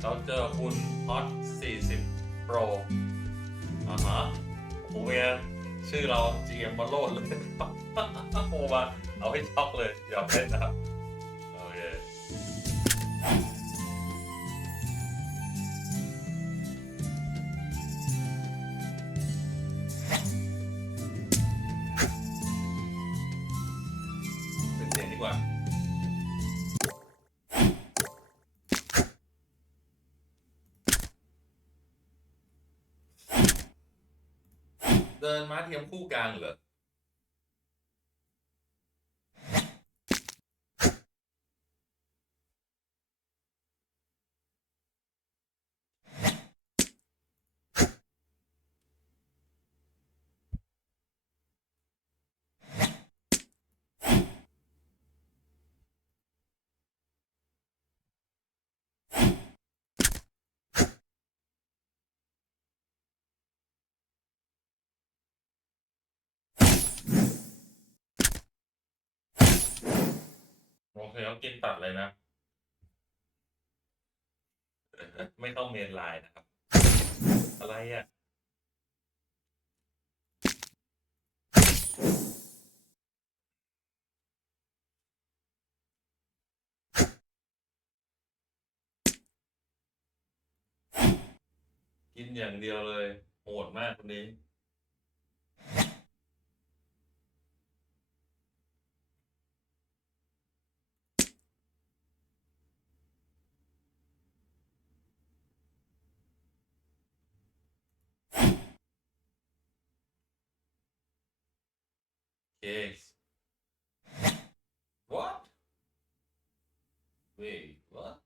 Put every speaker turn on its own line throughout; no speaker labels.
เราเจอคุณฮอต40 Pro อ่าฮะโอ้เมียชื่อเรา GM มาโลดเลยโอ้มาเอาให้ช็อกเลย อย่าเล่นนะครับ โอเค เดินม้าเทียมคู่กลางเหรอ โอเคเขากินตัดเลยนะ ไม่ต้องเมนไลน์นะครับ อะไรอะกินอย่างเดียวเลยโหดมากคนนี้ Yes. What? Wait, what?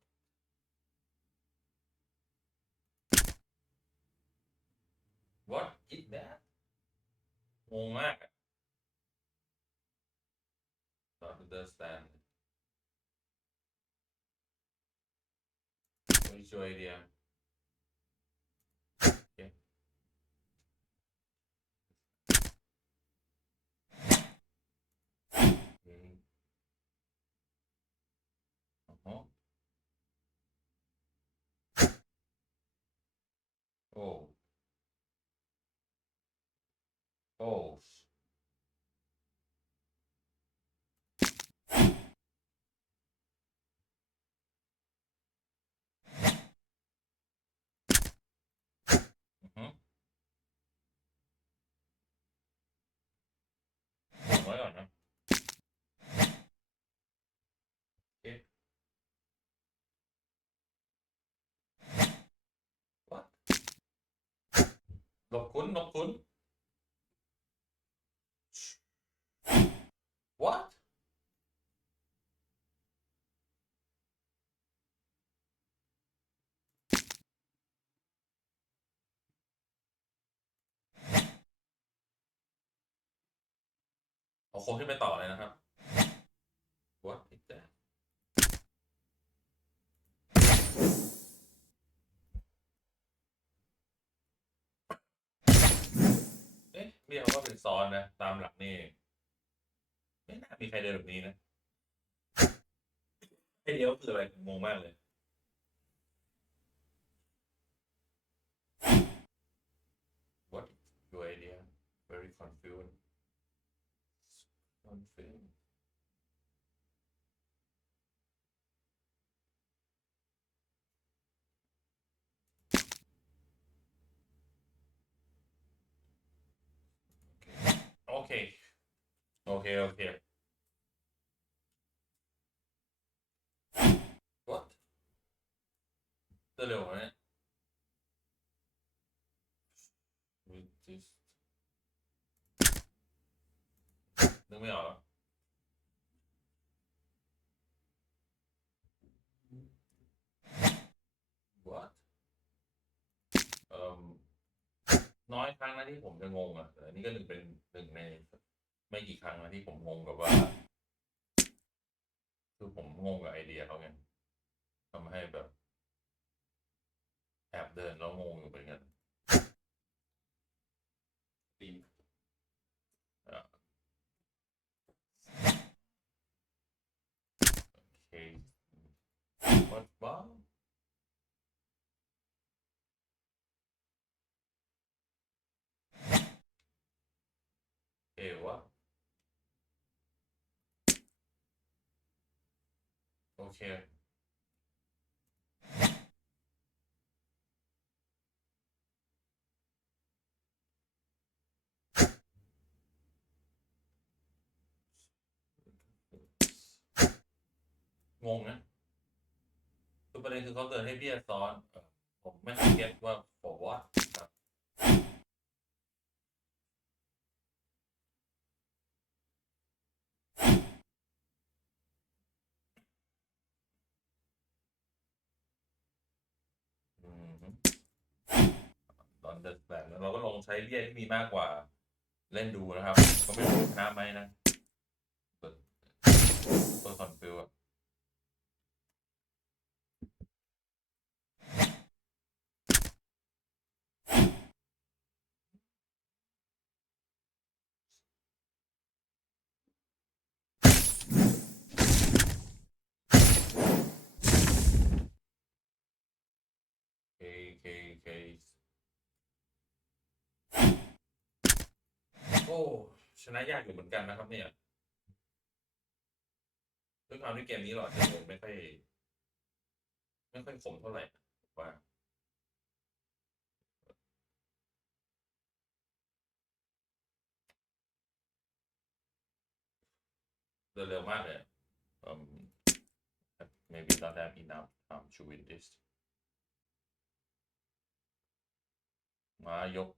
What is that? งงมากอะ Not understand. What is Oh. Oh. Mhm. ส่งไว้ก่อนนะ What? นกคุ้นนกคุ้น What? เอาโคนขึ้นไปต่อเลยนะครับ What is that? เอ๊ะเรียกว่าเป็นซ้อนนะ ตามหลักนี่ไม่น่ามีใครเดินแบบนี้นะไอเดียวคืออะไรงงมากเลย What is your idea very confused confused Okay. Okay, okay. What? จะเร็วไหมเนี่ย With this นึกไม่ออกแล้ว What เอ่มน้อยครั้งนะที่ผมจะงงอะแต่อันนี้ก็หนึ่งเป็นหนึ่งใน ไม่กี่ครั้งนะที่ผมงงกับว่า คือผมงงกับไอเดียเขาไงทำให้แบบ แอบเดินแล้วงงอยู่เหมือนกันตีมอะโอเค what wow เค งงนะคือประเด็นคือเขาเตือนให้เบี้ยซ้อน ผมไม่เข้าเก็ตว่า for what ครับ อืมฮึตอนเดินแบบนั้น เบี้ยที่มีมากกว่า เล่นดูนะครับ ก็ไม่รู้ชนะไหมนะเปิดเปิดคอนฟิวอะ เคเคเคโอ้ชนะยากอยู่เหมือนกันนะครับ เนี่ยด้วยความที่เกมนี้หลอดจะเดินไม่ค่อยไม่ค่อยคมเท่าไหร่ว่าเดินเร็วมากเลยอะ um maybe not have enough time to win this มายก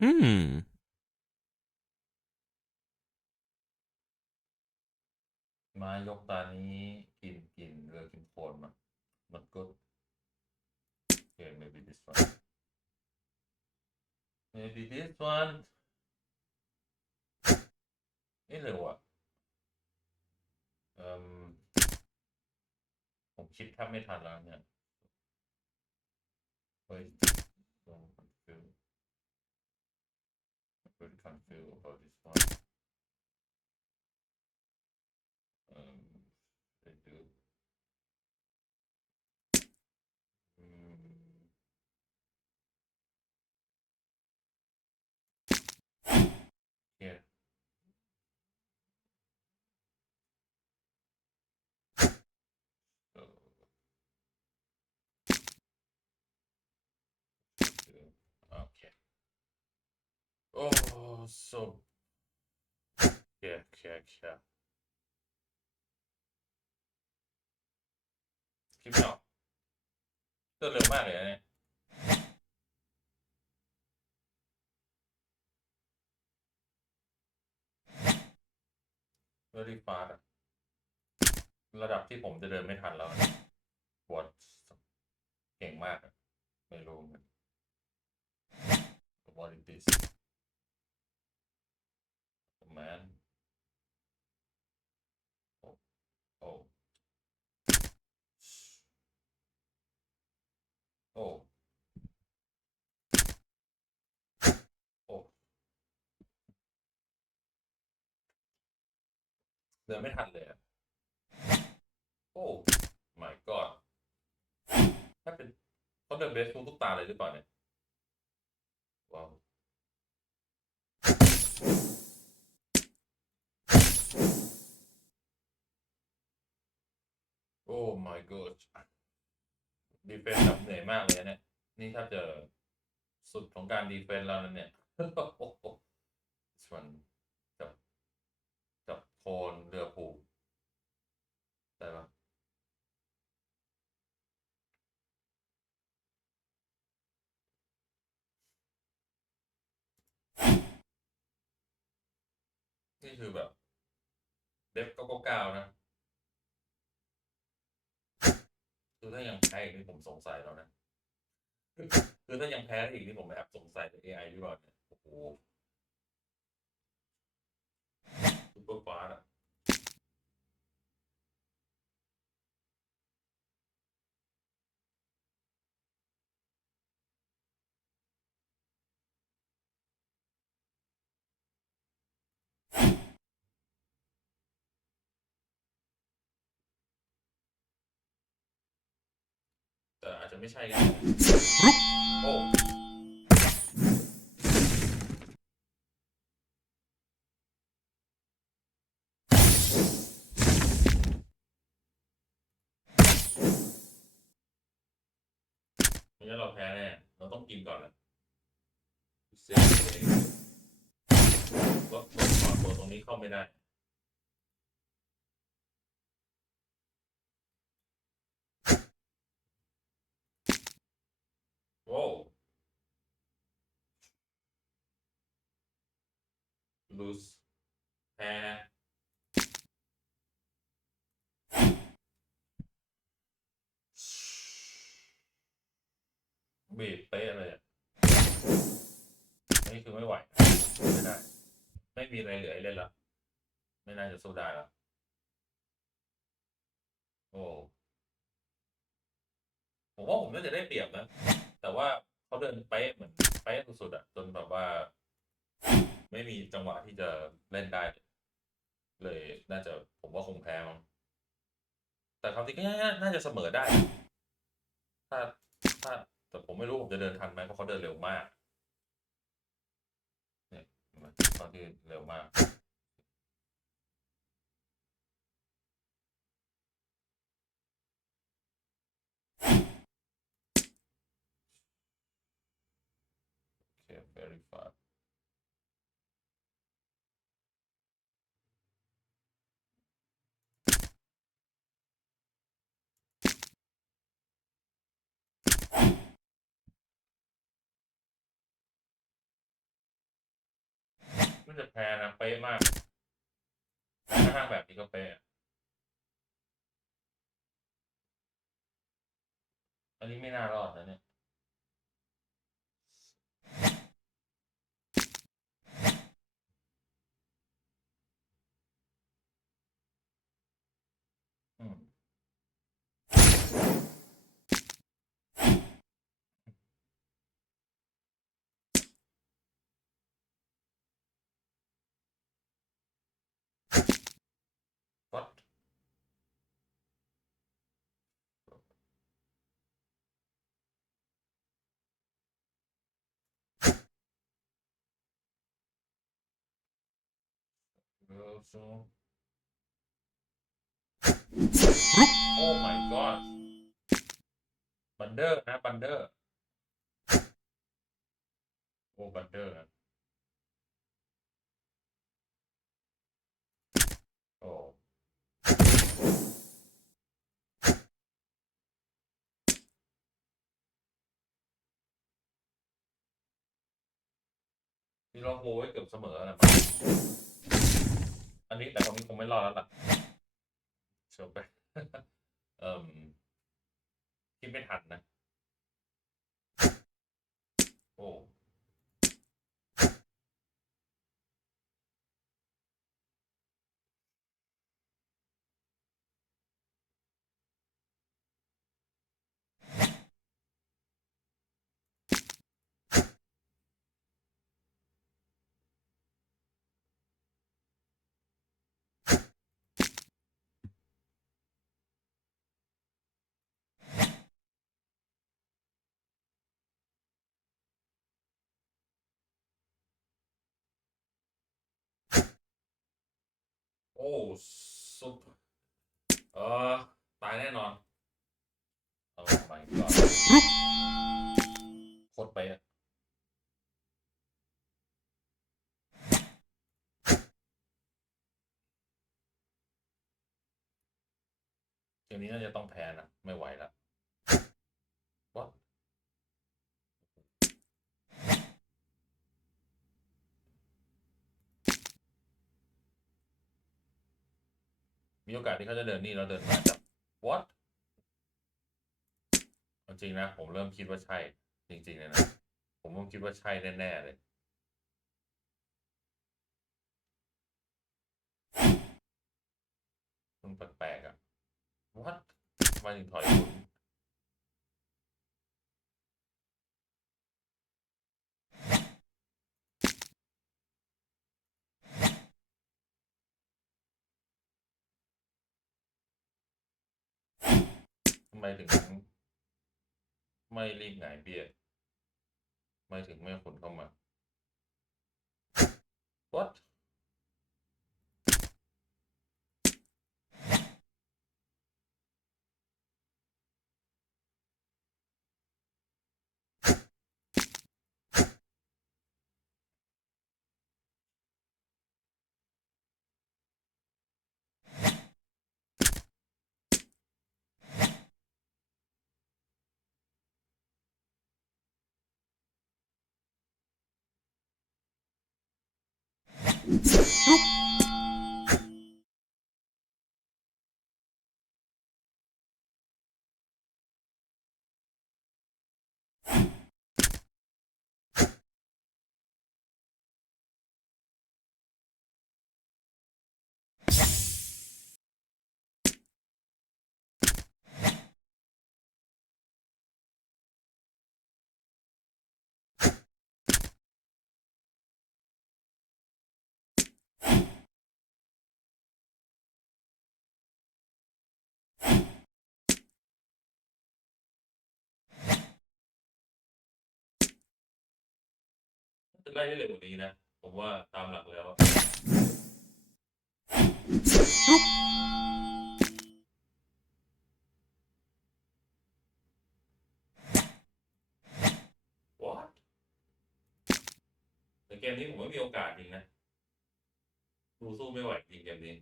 Hmm.
มายกตานี้กินกินเรือกินโคลนมามันก็ okay maybe this one maybe this one นี่เร็วอะเอ่มผมคิดแทบไม่ทันแล้วเนี่ยเฮ้ย so confused I'm very confused about this one um I do mm. Yeah. So. Okay. Oh, so. Yeah, yeah, yeah. คิดไม่ออกเดินเร็วมากเลยนะเนี่ย very fast อะระดับที่ผมจะเดินไม่ทันแล้วนะปวดเก่งมากอะไม่รู้เหมือนกัน What it is man oh oh oh oh เดินไม่ทันเลยอะโอ้ my god ถ้าเป็นเขาเดินเบสทุกทุกตาเลยหรือเปล่าเนี่ย ว้าว โอ้ my god ดีเฟนส์แบบเหนื่อยมากเลยนะเนี่ย นี่ถ้าจะสุดของการดีเฟนส์แล้วเนี่ย ส่วนจับจับโคนเรือผูกได้ปะนี่คือแบบ เด็บก้าเก้านะ คือถ้ายังแพ้อีกนี่ผมสงสัยแล้วนะ คือถ้ายังแพ้อีกนี่ผมแอบสงสัยเอไอด้วยว่าเนี่ยโอ้โห จจะไม่ใช่ก็ได้โอ้ไม่งั้เราแพ้แน่ เราต้องกินก่อนนะเซฟตัวเองดลก่ตัวตรงนี้เข้าไม่ได้ ลูสแพ้บีบเป๊ะเลยอะนี่คือไม่ไหวไม่ได้ ไม่มีอะไรเหลือเล่นแล้วไม่น่าจะสู้ได้แล้วโอ้ผมว่าผมน่าจะได้เปรียบนะ แต่ว่าเขาเดินเป๊ะเหมือนเป๊ะสุดๆอะจนแบบว่า ไม่มีจังหวะที่จะเล่นได้ เลยน่าจะผมว่าคงแพ้มั้งแต่คำที่ก็น่าจะเสมอได้ ถ้าถ้าแต่ผมไม่รู้ผมจะเดินทันไหมเพราะเขาเดินเร็วมาก เนี่ยตอนที่เร็วมากโอเค very fast ไม่จะแพ้นะเป๊ะมากถ้าห้างแบบนี้ก็เป๊ะอันนี้ไม่น่ารอดนะเนี่ย อืม What? Also. Oh my god บันเดอร์นะบันเดอร์ โอ้บันเดอร์นะโอ้นี่เราโหไว้เกือบเสมอแล้วนะ อันนี้แต่คนนี้คงไม่รอดแล้วล่ะจบไป เอ่อคิดไม่ทันนะ โอ้ โอ้ ซุปเออตายแน่นอนเอ้ my god โคตรไปอะเกมนี้น่าจะต้องแพ้นะ ไม่ไหวแล้ว What มีโอกาสที่เขาจะเดินนี่เราเดินมาจับ what จริงนะ ผมเริ่มคิดว่าใช่ จริงๆเลยนะ ผมเริ่มคิดว่าใช่แน่ๆเลยมันแปลกๆอะ what ทำไมถึงถอยหมุ ไม่ถึง ไม่รีบหงายเบี้ยดไม่ถึงไม่คนเข้ามา what จ ไล่ได้เร็วกว่านี้นะ ผมว่าตามหลักแล้วอะว What แต่เกมนี้ผมไม่มีโอกาสจริงนะดูสู้ไม่ไหวจริงเกมนี้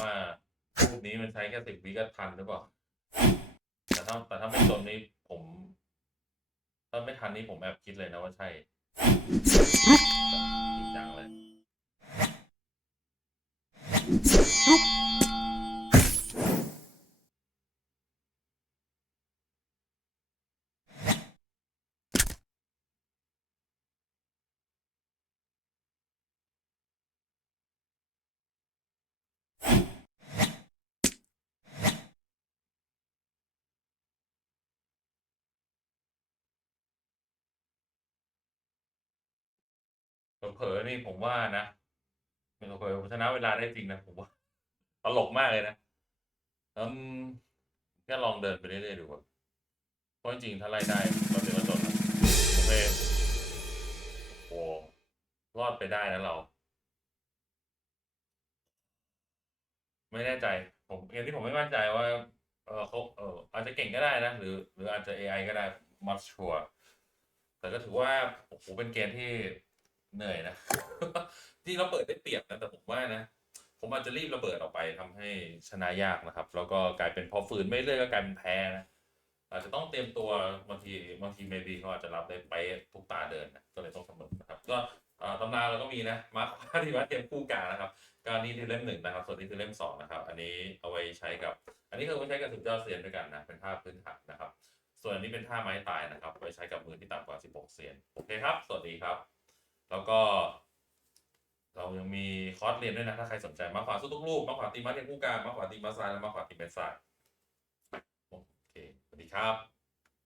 ว่ารูปนี้มันใช้แค่สิบวิก็ทันหรือเปล่าแต่ถ้าแต่ถ้าไม่จนนี้ผม ถ้าไม่ทันนี้ผมแอบคิดเลยนะว่าใช่จริงจังเลย เผลอนี่ผมว่านะเผลอชนะเวลาได้จริงนะผมว่าตลกมากเลยนะอืมแค่ลองเดินไปเรื่อยๆดูก่อนเพราะจริงๆถ้าไล่ได้เราถือว่าจนโอเคโอ้รอดไปได้นะเรา ไม่แน่ใจ ผมเกมที่ผมไม่มั่นใจว่า เออเขาเอออาจจะเก่งก็ได้นะหรือ หรืออาจจะ AI ก็ได้มัสชัวแต่ก็ถือว่าโอ้โหเป็นเกมที่ เหนื่อยนะ ที่เราเปิดได้เปรียบนะแต่ผมว่านะผมอาจจะรีบระเบิดออกไปทำให้ชนะยากนะครับ แล้วก็กลายเป็นพอฝืนไม่เรื่อยก็กลายเป็นแพ้นะอาจจะต้องเตรียมตัวบางทีบางทีเมบีเขาอาจจะรับได้ไปทุกตาเดินนะก็เลยต้องสนุกนะครับ ก็ตำนานเราก็มีนะมาร์คที่มาเตรียมคู่กานะครับก็อันนี้ที่เล่มหนึ่งนะครับ ส่วนนี้คือเล่มสองนะครับ อันนี้เอาไว้ใช้กับ อันนี้คือเอาไว้ใช้กับสุดยอดเซียนด้วยกันนะเป็นท่าพื้นฐานนะครับ ส่วนนนี้เป็นท่าไม้ตายนะครับไว้ใช้กับมือที่ต่ำกว่า 16 เซียนโอเคครับ สวัสดีครับ แล้วก็ เรายังมีคอร์สเรียนด้วยนะ ถ้าใครสนใจมาขวาสู้ทุกลูกมาขวาตีมาเรียนคู่กลางมาขวาตีมาซ้ายและมาขวาตีเม็ดซ้ายโอเคสวัสดีครับ